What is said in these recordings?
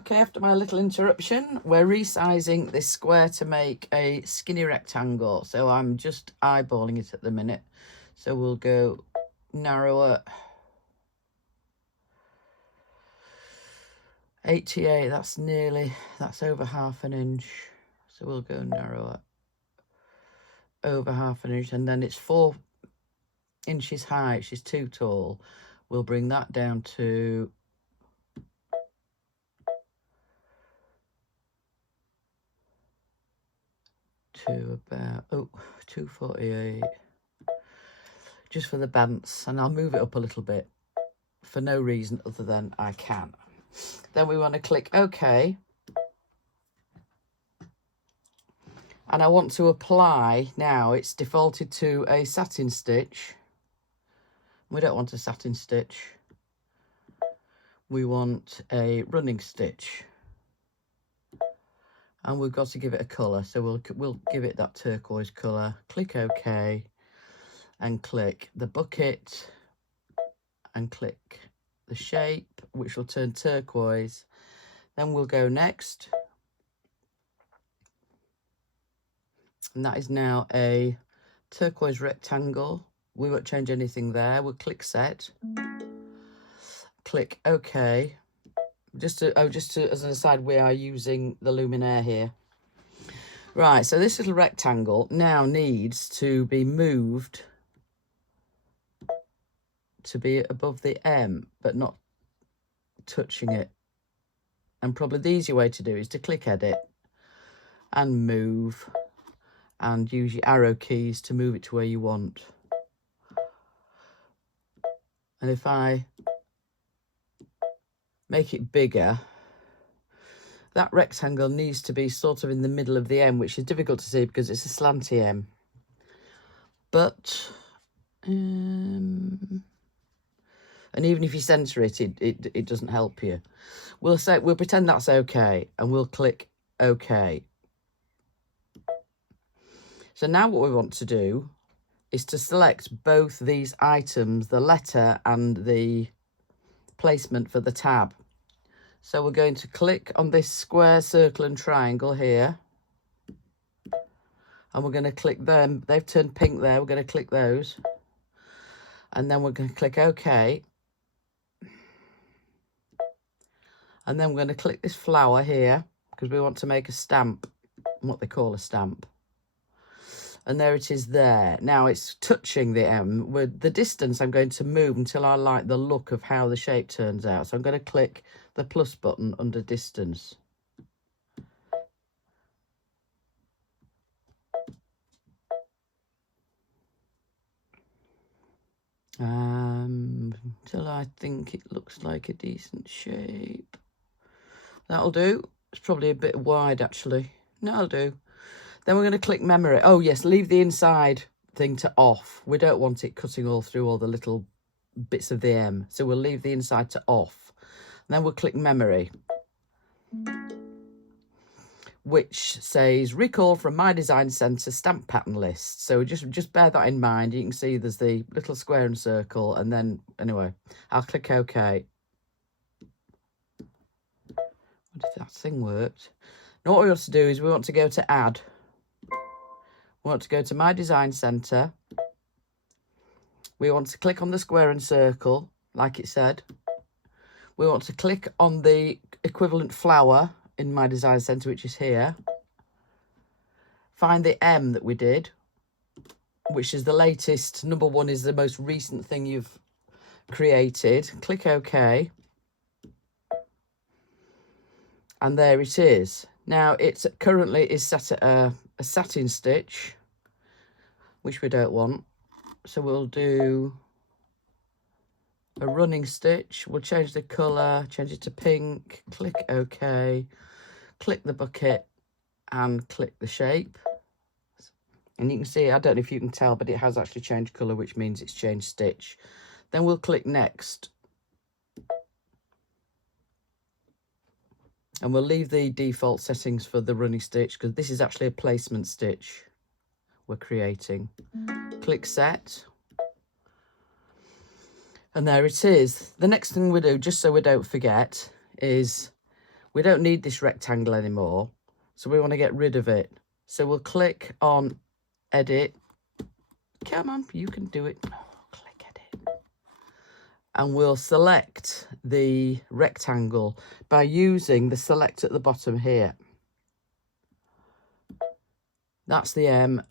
Okay, after my little interruption, we're resizing this square to make a skinny rectangle. So I'm just eyeballing it at the minute. So we'll go narrower. 88, that's over half an inch. So we'll go narrower, over half an inch, and then it's 4 inches high. She's too tall. We'll bring that down to about 248, just for the bants, and I'll move it up a little bit for no reason other than I can. Then we want to click OK, and I want to apply. Now it's defaulted to a satin stitch. We don't want a satin stitch, we want a running stitch, and we've got to give it a colour, so we'll give it that turquoise colour. Click OK and click the bucket and click the shape, which will turn turquoise. Then we'll go next, and that is now a turquoise rectangle. We won't change anything there. We'll click set, click OK. Just as an aside, we are using the Luminaire here. Right, so this little rectangle now needs to be moved to be above the M, but not touching it. And probably the easier way to do is to click edit and move, and use your arrow keys to move it to where you want. And if I make it bigger, that rectangle needs to be sort of in the middle of the M, which is difficult to see because it's a slanty M. But and even if you centre it, it doesn't help you. We'll pretend that's okay, and we'll click OK. So now what we want to do is to select both these items, the letter and the placement for the tab. So we're going to click on this square, circle and triangle here, and we're going to click them. They've turned pink there. We're going to click those, and then we're going to click OK, and then we're going to click this flower here because we want to make a stamp, what they call a stamp. And there it is there. Now it's touching the M. With the distance, I'm going to move until I like the look of how the shape turns out. So I'm going to click the plus button under distance. Until I think it looks like a decent shape. That'll do. It's probably a bit wide, actually. No, it'll do. Then we're going to click memory. Oh, yes, leave the inside thing to off. We don't want it cutting all through all the little bits of the M. So we'll leave the inside to off. And then we'll click memory, which says recall from my design centre stamp pattern list. So just bear that in mind. You can see there's the little square and circle. And then, anyway, I'll click OK. What if that thing worked? Now what we want to do is we want to go to add. We want to go to my design centre. We want to click on the square and circle, like it said. We want to click on the equivalent flower in my design centre, which is here. Find the M that we did, which is the latest. Number 1 is the most recent thing you've created. Click OK. And there it is. Now it currently is set at a satin stitch, which we don't want. So we'll do a running stitch. We'll change the colour, change it to pink, click OK, click the bucket and click the shape. And you can see, I don't know if you can tell, but it has actually changed colour, which means it's changed stitch. Then we'll click next. And we'll leave the default settings for the running stitch because this is actually a placement stitch we're creating. Click set. And there it is. The next thing we do, just so we don't forget, is We don't need this rectangle anymore, so we want to get rid of it. So we'll click on edit. Come on, you can do it. Click edit. And we'll select the rectangle by using the select at the bottom here. That's the M,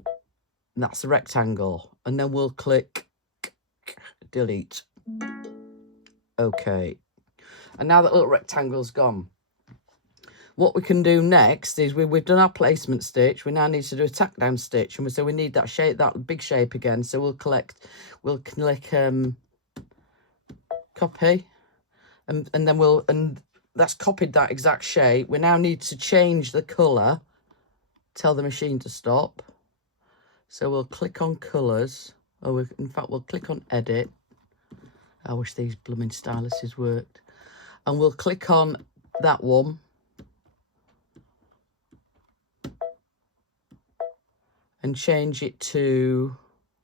that's the rectangle. And then we'll click delete. Okay. And now that little rectangle's gone, what we can do next is we've done our placement stitch. We now need to do a tack down stitch, and so we need that shape, that big shape again. So we'll click copy, and then that's copied that exact shape. We now need to change the colour. Tell the machine to stop. So we'll click on colours. In fact, we'll click on edit. I wish these blooming styluses worked. And we'll click on that one. And change it to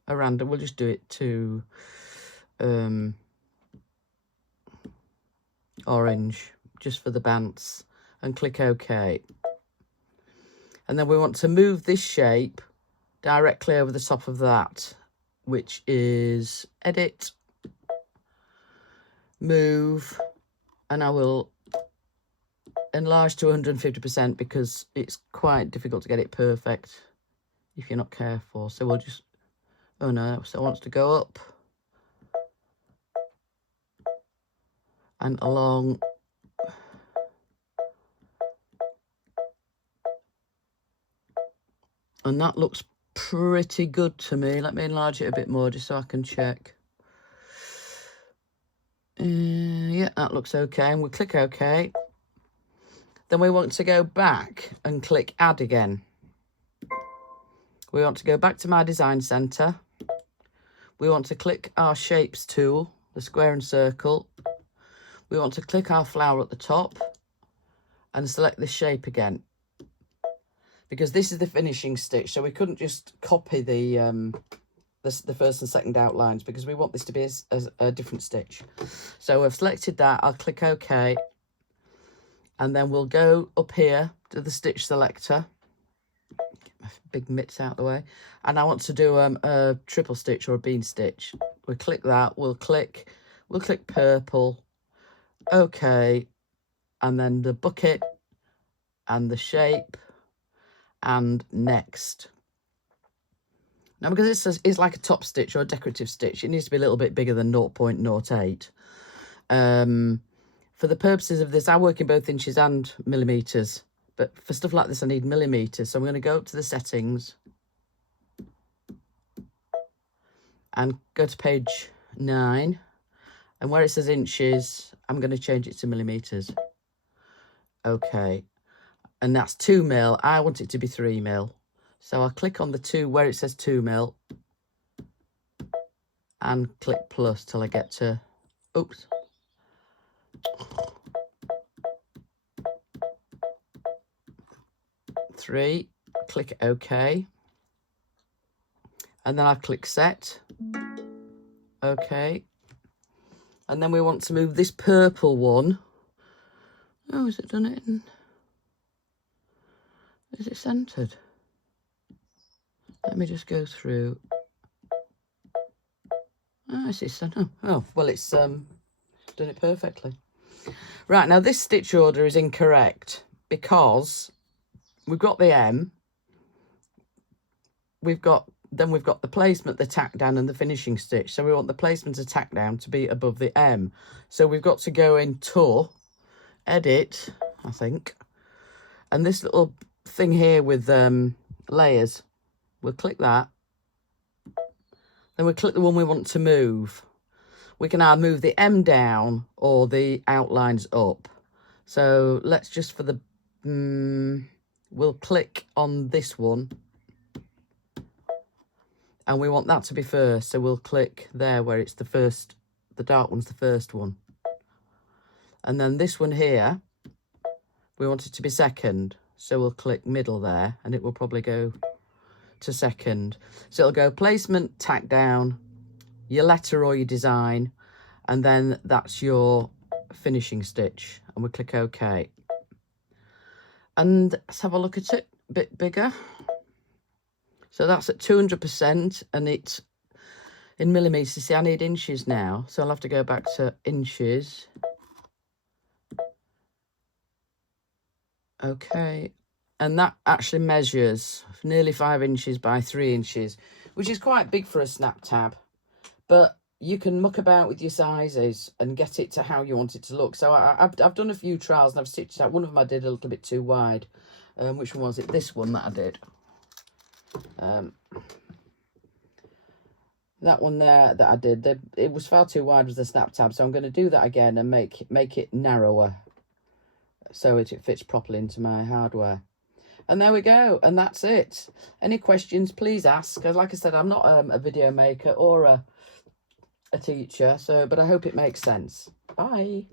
a random. We'll just do it to orange, just for the bounce, and click OK. And then we want to move this shape directly over the top of that, which is edit, move, and I will enlarge to 150% because it's quite difficult to get it perfect if you're not careful. So we'll just, oh no, so it wants to go up and along. And that looks pretty good to me. Let me enlarge it a bit more just so I can check. Yeah, that looks okay. And we'll click OK. Then we want to go back and click add again. We want to go back to my design center. We want to click our shapes tool, the square and circle. We want to click our flower at the top and select this shape again, because this is the finishing stitch. So we couldn't just copy the first and second outlines because we want this to be a different stitch. So I've selected that. I'll click OK. And then we'll go up here to the stitch selector. Big mitts out of the way, and I want to do a triple stitch or a bean stitch. We'll click that. We'll click purple. Okay, and then the bucket and the shape and next. Now, because it's like a top stitch or a decorative stitch, it needs to be a little bit bigger than 0.08. For the purposes of this, I work in both inches and millimeters. But for stuff like this, I need millimeters. So I'm going to go up to the settings and go to page 9. And where it says inches, I'm going to change it to millimeters. Okay. And that's 2 mil. I want it to be 3 mil. So I'll click on the 2 where it says 2 mil and click plus till I get to, oops. Three, click OK, and then I'll click set. OK, and then we want to move this purple one. Oh, has it done it? Is it centered? Let me just go through. Oh, I see. Oh, well, it's done it perfectly. Right, now this stitch order is incorrect because we've got the M, we've got the placement, the tack down and the finishing stitch. So we want the placement of tack down to be above the M. So we've got to go into edit, I think. And this little thing here with layers, we'll click that. Then we'll click the one we want to move. We can either move the M down or the outlines up. So let's just for the, we'll click on this one. And we want that to be first. So we'll click there where it's the first, the dark one's the first one. And then this one here, we want it to be second. So we'll click middle there and it will probably go to second. So it'll go placement, tack down, your letter or your design, and then that's your finishing stitch. And we'll click OK. And let's have a look at it a bit bigger. So that's at 200%, and it's in millimetres. See, I need inches now, so I'll have to go back to inches. Okay, and that actually measures nearly 5 inches by 3 inches, which is quite big for a snap tab, but you can muck about with your sizes and get it to how you want it to look. So I've done a few trials and I've stitched out. One of them I did a little bit too wide. Which one was it? This one that I did. That one there that I did, it was far too wide with the snap tab, so I'm going to do that again and make it narrower so it fits properly into my hardware. And there we go, and that's it. Any questions, please ask. Like I said, I'm not a video maker or a teacher, but I hope it makes sense. Bye.